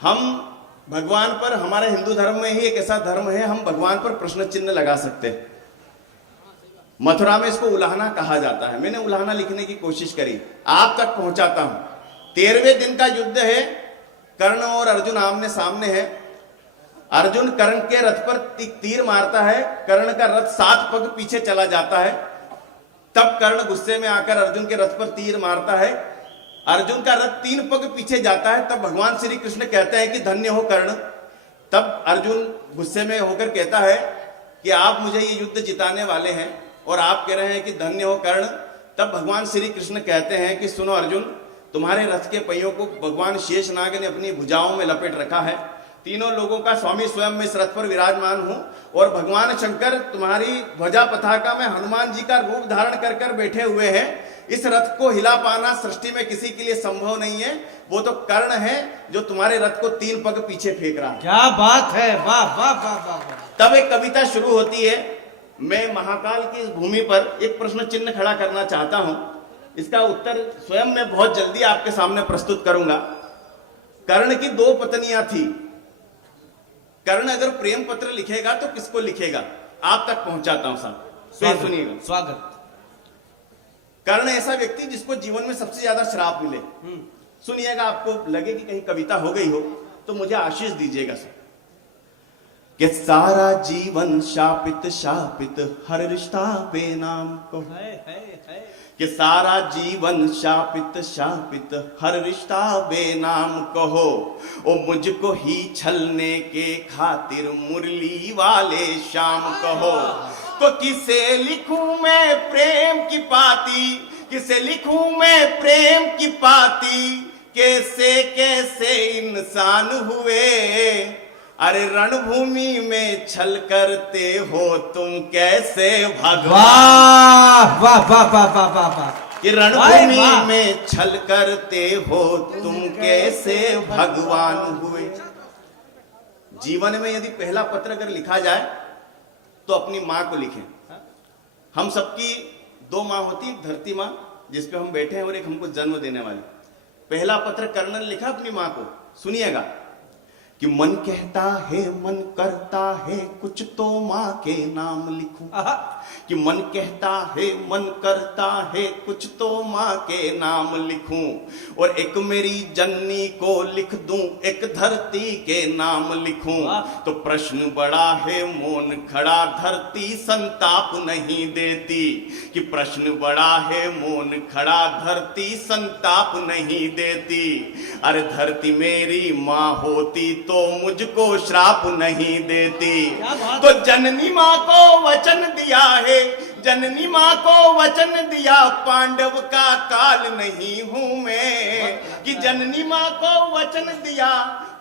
हम भगवान पर, हमारे हिंदू धर्म में ही एक ऐसा धर्म है, हम भगवान पर प्रश्न चिन्ह लगा सकते हैं। मथुरा में इसको उलाहना कहा जाता है। मैंने उलाहना लिखने की कोशिश करी, आप तक पहुंचाता हूं। 13वें दिन का युद्ध है, कर्ण और अर्जुन आमने सामने है। अर्जुन कर्ण के रथ पर तीर मारता है, कर्ण का रथ 7 पग पीछे चला जाता है। तब कर्ण गुस्से में आकर अर्जुन के रथ पर तीर मारता है, अर्जुन का रथ 3 पग पीछे जाता है। तब भगवान श्री कृष्ण कहते हैं कि धन्य हो कर्ण। तब अर्जुन गुस्से में होकर कहता है कि आप मुझे ये युद्ध जिताने वाले हैं और आप कह रहे हैं कि धन्य हो कर्ण। तब भगवान श्री कृष्ण कहते हैं कि सुनो अर्जुन, तुम्हारे रथ के पहियों को भगवान शेषनाग ने अपनी भुजाओं में लपेट रखा है। तीनों लोगों का स्वामी स्वयं मैं इस रथ पर विराजमान हूं और भगवान शंकर तुम्हारी ध्वजा पताका में हनुमान जी का रूप धारण कर कर बैठे हुए हैं। इस रथ को हिला पाना सृष्टि में किसी के लिए संभव नहीं है। वो तो कर्ण है जो तुम्हारे रथ को 3 पग पीछे फेंक रहा है। क्या बात है, वाह वाह वाह वाह। तब एक कविता शुरू होती है। मैं महाकाल की इस भूमि पर एक प्रश्न चिन्ह खड़ा करना चाहता हूं। इसका उत्तर स्वयं मैं बहुत जल्दी आपके सामने प्रस्तुत करूंगा। कर्ण की 2 पत्नियां थी। कर्ण अगर प्रेम पत्र लिखेगा तो किसको लिखेगा? आप तक पहुंचाता हूं साहब, सुनिएगा। स्वागत। कर्ण ऐसा व्यक्ति जिसको जीवन में सबसे ज्यादा श्राप मिले। सुनिएगा, आपको लगे कि कहीं कविता हो गई हो तो मुझे आशीष दीजिएगा सर। कि सारा जीवन शापित शापित, हर रिश्ता बेनाम को है। कि सारा जीवन शापित शापित, हर रिश्ता बेनाम कहो। ओ मुझको ही छलने के खातिर मुरली वाले शाम कहो। तो किसे लिखूं मैं प्रेम की पाती, किसे लिखूं मैं प्रेम की पाती। कैसे कैसे इंसान हुए, अरे रणभूमि में छल करते हो तुम कैसे भगवान। वाह वाह वाह वाह वाह वाह वाह। कि रणभूमि में छल करते हो तुम कैसे भगवान हुए। जीवन में यदि पहला पत्र अगर लिखा जाए तो अपनी मां को लिखें। हम सबकी 2 मां होती, एक धरती मां जिसपे हम बैठे हैं और एक हमको जन्म देने वाली। पहला पत्र कर्ण ने लिखा अपनी मां को, सुनिएगा। कि मन कहता है मन करता है कुछ तो माँ के नाम लिखूं। कि मन कहता है मन करता है कुछ तो माँ के नाम लिखूं। और एक मेरी जननी को लिख दूं, एक धरती के नाम लिखूं। तो प्रश्न बड़ा है मौन खड़ा, धरती संताप नहीं देती। कि प्रश्न बड़ा है मौन खड़ा, धरती संताप नहीं देती। अरे धरती मेरी माँ होती तो मुझको श्राप नहीं देती। तो जननी माँ को वचन दिया है, जननी माँ को वचन दिया, पांडव का काल नहीं हूं मैं। कि जननी माँ को वचन दिया,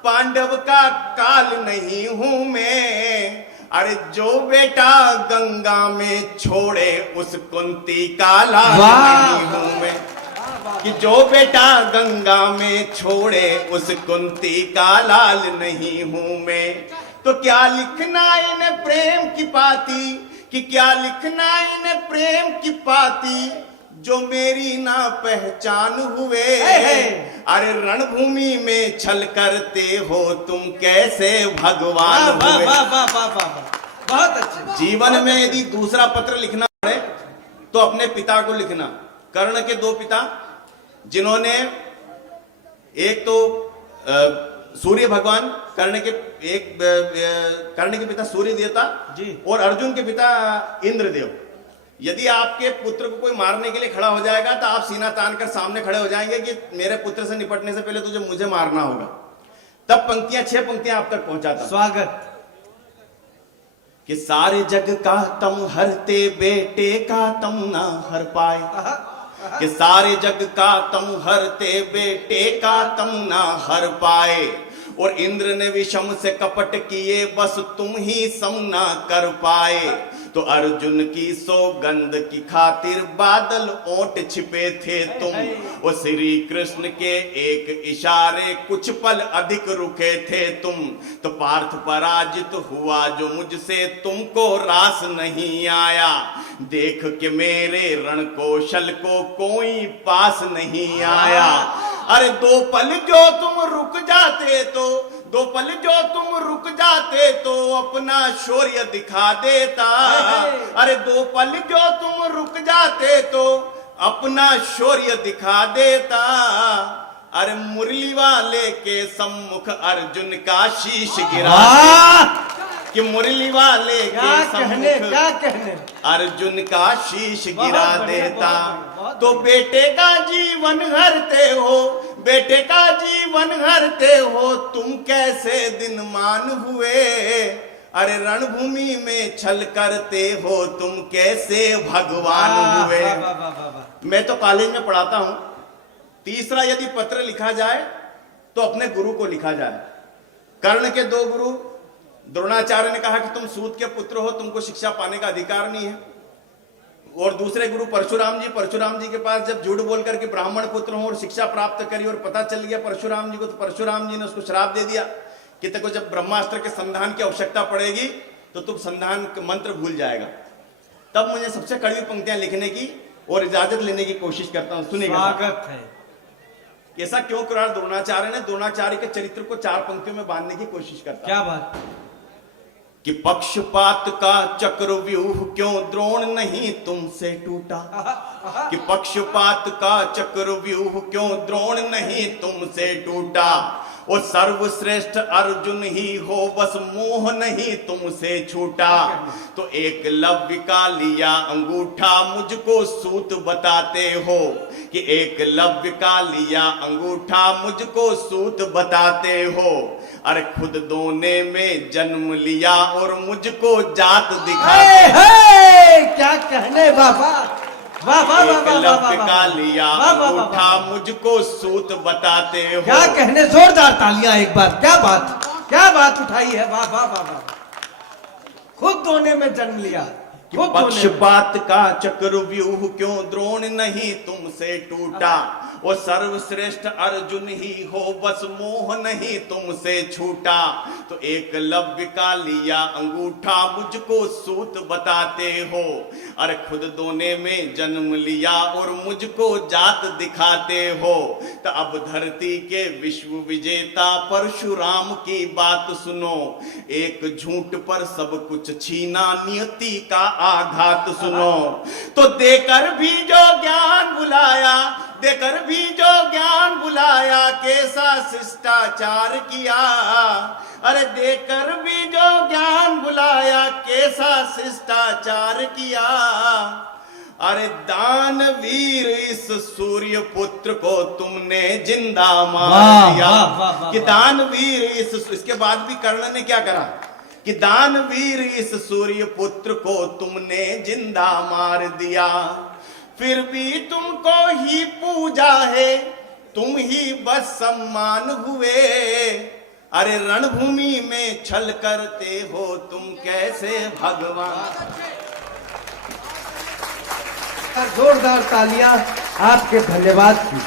पांडव का काल नहीं हूं मैं। अरे जो बेटा गंगा में छोड़े उस कुंती का लाल नहीं हूं मैं। कि जो बेटा गंगा में छोड़े उस कुंती का लाल नहीं हूं मैं। तो क्या लिखना इन्हें प्रेम की पाती, कि क्या लिखना इन्हें प्रेम की पाती, जो मेरी ना पहचान हुए। अरे रणभूमि में छल करते हो तुम कैसे भगवान हुए। बहुत अच्छे। जीवन में यदि दूसरा पत्र लिखना पड़े तो अपने पिता को लिखना। कर्ण के 2 पिता, जिन्होंने एक तो सूर्य भगवान, कर्ण के पिता सूर्य देवता जी, और अर्जुन के पिता इंद्रदेव। यदि आपके पुत्र को कोई मारने के लिए खड़ा हो जाएगा तो आप सीना तान कर सामने खड़े हो जाएंगे कि मेरे पुत्र से निपटने से पहले तुझे मुझे मारना होगा। तब पंक्तियां 6 पंक्तियां आप तक पहुंचाता। स्वागत। कि सारे जग का तम हरते, बेटे का तम ना हर पाए। कि सारे जग का तम हरते, बेटे का तम ना हर पाए। और इंद्र ने विषम से कपट किए, बस तुम ही सम ना कर पाए। तो अर्जुन की सौगंध की खातिर बादल ओट छिपे थे तुम। और श्री कृष्ण के एक इशारे कुछ पल अधिक रुके थे तुम। तो पार्थ पराजित हुआ जो मुझसे, तुमको रास नहीं आया। देख के मेरे रण कौशल को कोई पास नहीं आया। अरे 2 पल जो तुम रुक जाते जाते तो, 2 पल जो तुम रुक जाते तो अपना शौर्य दिखा देता। अरे 2 पल जो तुम रुक जाते तो अपना शौर्य दिखा देता। अरे मुरली वाले के सम्मुख अर्जुन का शीश गिरा कि मुरली वाले के सम्मुख क्या कहने अर्जुन का शीश गिरा देता। तो बेटे का जीवन हरते हो, बेटे का जीवन हरते हो, तुम कैसे दिन मान हुए। अरे रणभूमि में छल करते हो, तुम कैसे भगवान हुए। मैं तो कॉलेज में पढ़ाता हूं, तीसरा यदि पत्र लिखा जाए तो अपने गुरु को लिखा जाए। कर्ण के 2 गुरु, द्रोणाचार्य ने कहा कि तुम सूत के पुत्र हो, तुमको शिक्षा पाने का अधिकार नहीं है। और दूसरे गुरु परशुराम जी के पास जब झूठ बोल करके ब्राह्मण पुत्र हो और शिक्षा प्राप्त करी और पता चल गया परशुराम जी को, तो परशुराम जी ने उसको श्राप दे दिया कि तेको जब ब्रह्मास्त्र के संधान की आवश्यकता पड़ेगी तो तुम संधान के मंत्र भूल जाएगा। तब मुझे सबसे कड़वी पंक्तियां लिखने की और इजाजत लेने की कोशिश करता हूं। सुनिएगा, स्वागत है। ऐसा क्यों करा द्रोणाचार्य ने? द्रोणाचार्य के चरित्र को 4 पंक्तियों में बांधने की कोशिश करता। क्या बात कि पक्षपात का चक्रव्यूह क्यों द्रोण नहीं तुमसे टूटा। कि पक्षपात का चक्रव्यूह क्यों द्रोण नहीं तुमसे टूटा। और सर्वश्रेष्ठ अर्जुन ही हो, बस मोह नहीं तुमसे छूटा। तो एकलव्य का लिया अंगूठा मुझको सूत बताते हो। कि एकलव्य का लिया अंगूठा मुझको सूत बताते हो। अरे खुद दोने में जन्म लिया और मुझको जात दिखाते। क्या कहने बाबा, एकलव्य का लिया अंगूठा मुझको सूत बताते हो। क्या कहने, जोरदार तालियां एक बार। क्या बात उठाई है। वाह वाह वाह वाह। खुद दोने में जन्म लिया। पक्षपात का चक्रव्यूह क्यों द्रोण नहीं तुमसे टूटा। और सर्वश्रेष्ठ अर्जुन ही हो, बस मोह नहीं तुमसे छूटा। तो एकलव्य का लिया अंगूठा मुझको सूत बताते हो। अरे खुद दोने में जन्म लिया और मुझको जात दिखाते हो। तो अब धरती के विश्व विजेता परशुराम की बात सुनो। एक झूठ पर सब कुछ छीना, नियति का आघात सुनो। तो देकर भी जो ज्ञान बुलाया, देकर भी जो ज्ञान बुलाया, कैसा शिष्टाचार किया। अरे देकर भी जो ज्ञान बुलाया, कैसा शिष्टाचार किया। अरे दानवीर इस सूर्य पुत्र को तुमने जिंदा मार दिया। कि दानवीर इसके बाद भी कर्ण ने क्या करा कि दानवीर इस सूर्य पुत्र को तुमने जिंदा मार दिया। फिर भी तुमको ही पूजा है, तुम ही बस सम्मान हुए। अरे रणभूमि में छल करते हो, तुम कैसे भगवान। जोरदार तालियां आपके धन्यवाद की।